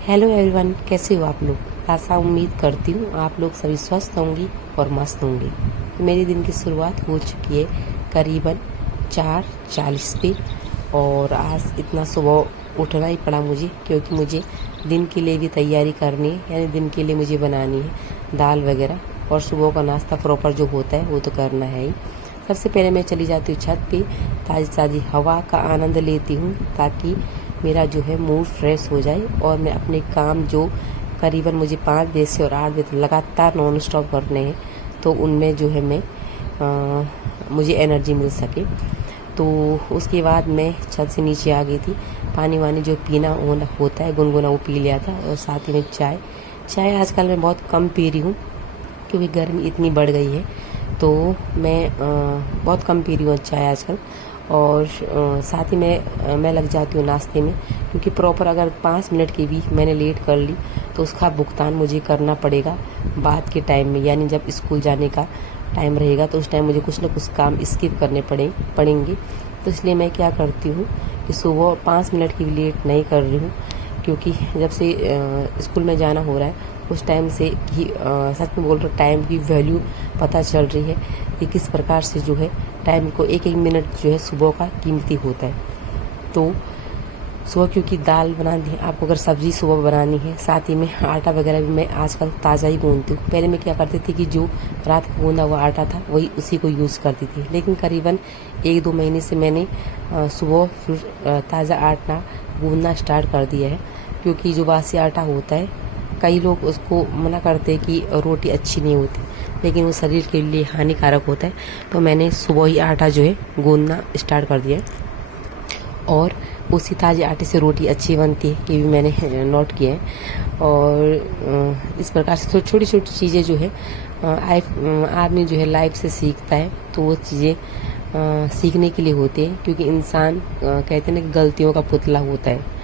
Hello everyone, कैसे हो आप लोग। आशा उम्मीद करती हूँ आप लोग सभी स्वस्थ होंगी और मस्त होंगे। तो मेरे दिन की शुरुआत हो चुकी है करीबन 4:40 पे। और आज इतना सुबह उठना ही पड़ा मुझे, क्योंकि मुझे दिन के लिए भी तैयारी करनी है, यानी दिन के लिए मुझे बनानी है दाल वगैरह, और सुबह का नाश्ता प्रॉपर जो होता है वो तो करना है ही। सबसे पहले मैं चली जाती हूँ छत पे, ताज़ी ताज़ी हवा का आनंद लेती हूँ, ताकि मेरा जो है मूड फ्रेश हो जाए और मैं अपने काम जो करीबन मुझे 5 बजे से और 8 बजे तक लगातार नॉन स्टॉप करने हैं, तो उनमें जो है मुझे एनर्जी मिल सके। तो उसके बाद मैं छत से नीचे आ गई थी। पानी वानी जो पीना होता है गुनगुना, वो पी लिया था, और साथ ही में चाय आजकल मैं बहुत कम पी रही हूँ, क्योंकि गर्मी इतनी बढ़ गई है। तो मैं बहुत कम पी रही हूँ चाय आजकल। और साथ ही मैं लग जाती हूँ नाश्ते में, क्योंकि प्रॉपर अगर 5 मिनट की भी मैंने लेट कर ली तो उसका भुगतान मुझे करना पड़ेगा बाद के टाइम में, यानी जब स्कूल जाने का टाइम रहेगा तो उस टाइम मुझे कुछ ना कुछ काम स्किप करने पड़ेंगे। तो इसलिए मैं क्या करती हूँ कि सुबह 5 मिनट की भी लेट नहीं कर रही हूँ, क्योंकि जब से स्कूल में जाना हो रहा है उस टाइम से ही सच में बोल रहा, टाइम की वैल्यू पता चल रही है कि किस प्रकार से जो है टाइम को एक एक मिनट जो है सुबह का कीमती होता है। तो सुबह क्योंकि दाल बनानी है, आपको अगर सब्जी सुबह बनानी है, साथ ही में आटा वगैरह भी मैं आजकल ताज़ा ही गूंदती हूँ। पहले मैं क्या करती थी कि जो रात को गूंदा हुआ आटा था वही उसी को यूज़ करती थी, लेकिन करीबन 1-2 महीने से मैंने सुबह फिर ताज़ा आटा गूंदना स्टार्ट कर दिया है। क्योंकि जो बासी आटा होता है, कई लोग उसको मना करते हैं कि रोटी अच्छी नहीं होती, लेकिन वो शरीर के लिए हानिकारक होता है। तो मैंने सुबह ही आटा जो है गूंदना स्टार्ट कर दिया है, और उसी ताज़े आटे से रोटी अच्छी बनती है, ये भी मैंने नोट किया है। और इस प्रकार से तो छोटी छोटी चीज़ें जो है आदमी जो है लाइफ से सीखता है, तो वो चीज़ें सीखने के लिए होती है। क्योंकि इंसान कहते हैं ना कि गलतियों का पुतला होता है।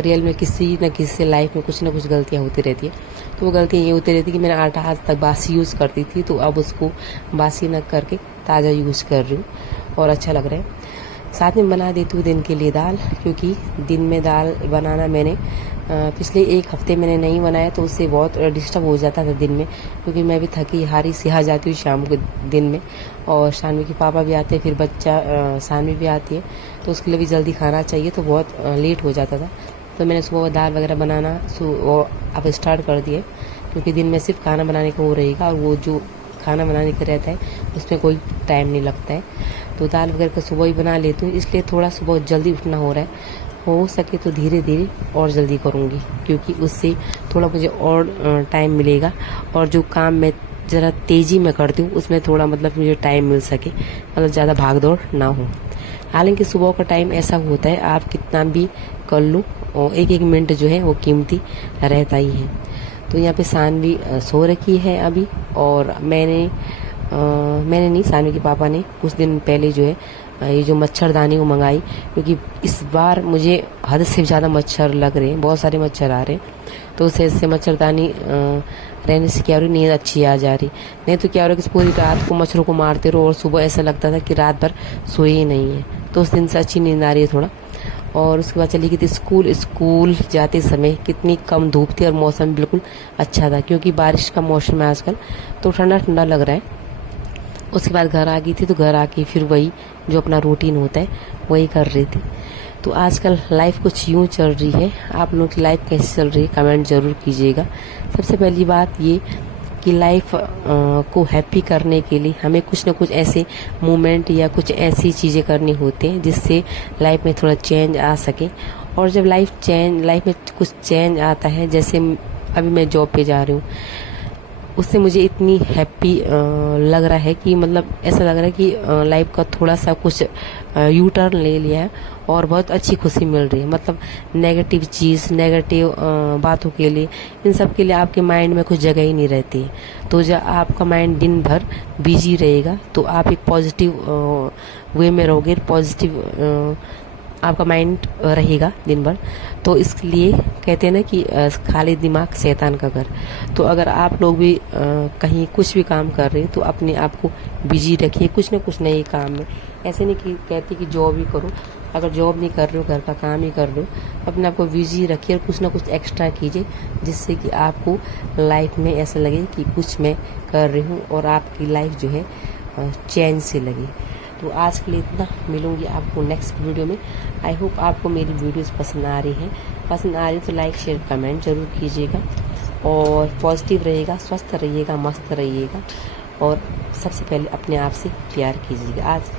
रियल में किसी न किसी लाइफ में कुछ ना कुछ गलतियाँ होती रहती है। तो वो गलतियाँ ये होती रहती है कि मैंने आटा आज तक बासी यूज़ करती थी, तो अब उसको बासी न करके ताज़ा यूज़ कर रही हूँ, और अच्छा लग रहा है। साथ में बना देती हूँ दिन के लिए दाल, क्योंकि दिन में दाल बनाना मैंने पिछले 1 हफ्ते मैंने नहीं बनाया, तो उससे बहुत डिस्टर्ब हो जाता था दिन में, क्योंकि मैं भी थकी हारी सी आ जाती हूँ शाम को दिन में। और शानवी के पापा भी आते हैं, फिर बच्चा शानवी भी आती है, तो उसके लिए भी जल्दी खाना चाहिए, तो बहुत लेट हो जाता था। तो मैंने सुबह दाल वगैरह बनाना अब स्टार्ट कर दिए, क्योंकि दिन में सिर्फ खाना बनाने का वो रहेगा, और वो जो खाना बनाने का रहता है उसमें कोई टाइम नहीं लगता है। तो दाल वगैरह का सुबह ही बना लेती हूँ, इसलिए थोड़ा सुबह जल्दी उठना हो रहा है। हो सके तो धीरे धीरे और जल्दी करूँगी, क्योंकि उससे थोड़ा मुझे और टाइम मिलेगा, और जो काम मैं ज़रा तेज़ी में करती हूँ उसमें थोड़ा मतलब मुझे टाइम मिल सके, मतलब ज़्यादा भाग दौड़ ना हो। हालांकि सुबह का टाइम ऐसा होता है, आप कितना भी कर लो और एक एक मिनट जो है वो कीमती रहता ही है। तो यहाँ पे सानवी सो रखी है अभी, और मैंने नहीं, सानवी के पापा ने कुछ दिन पहले जो है ये जो मच्छरदानी को मंगाई, क्योंकि इस बार मुझे हद से ज़्यादा मच्छर लग रहे हैं, बहुत सारे मच्छर आ रहे हैं। तो उससे मच्छरदानी रहने से क्या हो रही, नींद अच्छी आ जा रही। नहीं तो क्या हो रहा है कि पूरी रात को मच्छरों को मारते रहो, और सुबह ऐसा लगता था कि रात भर सोए ही नहीं है। तो उस दिन से अच्छी नींद आ रही है थोड़ा। और उसके बाद चली गई थी स्कूल जाते समय कितनी कम धूप थी, और मौसम बिल्कुल अच्छा था, क्योंकि बारिश का मौसम है आजकल, तो ठंडा ठंडा लग रहा है। उसके बाद घर आ गई थी, तो घर आके फिर वही जो अपना रूटीन होता है वही कर रही थी। तो आजकल लाइफ कुछ यूँ चल रही है। आप लोगों की लाइफ कैसी चल रही है, कमेंट ज़रूर कीजिएगा। सबसे पहली बात ये कि लाइफ को हैप्पी करने के लिए हमें कुछ ना कुछ ऐसे मोमेंट या कुछ ऐसी चीज़ें करनी होती हैं जिससे लाइफ में थोड़ा चेंज आ सके। और जब लाइफ में कुछ चेंज आता है, जैसे अभी मैं जॉब पे जा रही हूँ, उससे मुझे इतनी हैप्पी लग रहा है कि मतलब ऐसा लग रहा है कि लाइफ का थोड़ा सा कुछ यू टर्न ले लिया है, और बहुत अच्छी खुशी मिल रही है। मतलब नेगेटिव बातों के लिए, इन सब के लिए आपके माइंड में कुछ जगह ही नहीं रहती है। तो जब आपका माइंड दिन भर बिजी रहेगा, तो आप एक पॉजिटिव वे में रहोगे, पॉजिटिव आपका माइंड रहेगा दिन भर। तो इसलिए कहते हैं ना कि खाली दिमाग शैतान का घर। तो अगर आप लोग भी कहीं कुछ भी काम कर रहे हैं, तो अपने आप को बिजी रखिए कुछ ना कुछ नए काम में। ऐसे नहीं कि कहते कि जॉब ही करो, अगर जॉब नहीं कर रहे हो, घर का काम ही कर रहे हो, अपने आप को बिजी रखिए और कुछ ना कुछ एक्स्ट्रा कीजिए, जिससे कि आपको लाइफ में ऐसा लगे कि कुछ मैं कर रही हूँ और आपकी लाइफ जो है चैन से लगे। तो आज के लिए इतना, मिलूंगी आपको नेक्स्ट वीडियो में। आई होप आपको मेरी वीडियोस पसंद आ रही हैं। पसंद आ रही तो लाइक शेयर कमेंट जरूर कीजिएगा और पॉजिटिव रहिएगा, स्वस्थ रहिएगा, मस्त रहिएगा और सबसे पहले अपने आप से प्यार कीजिएगा। आज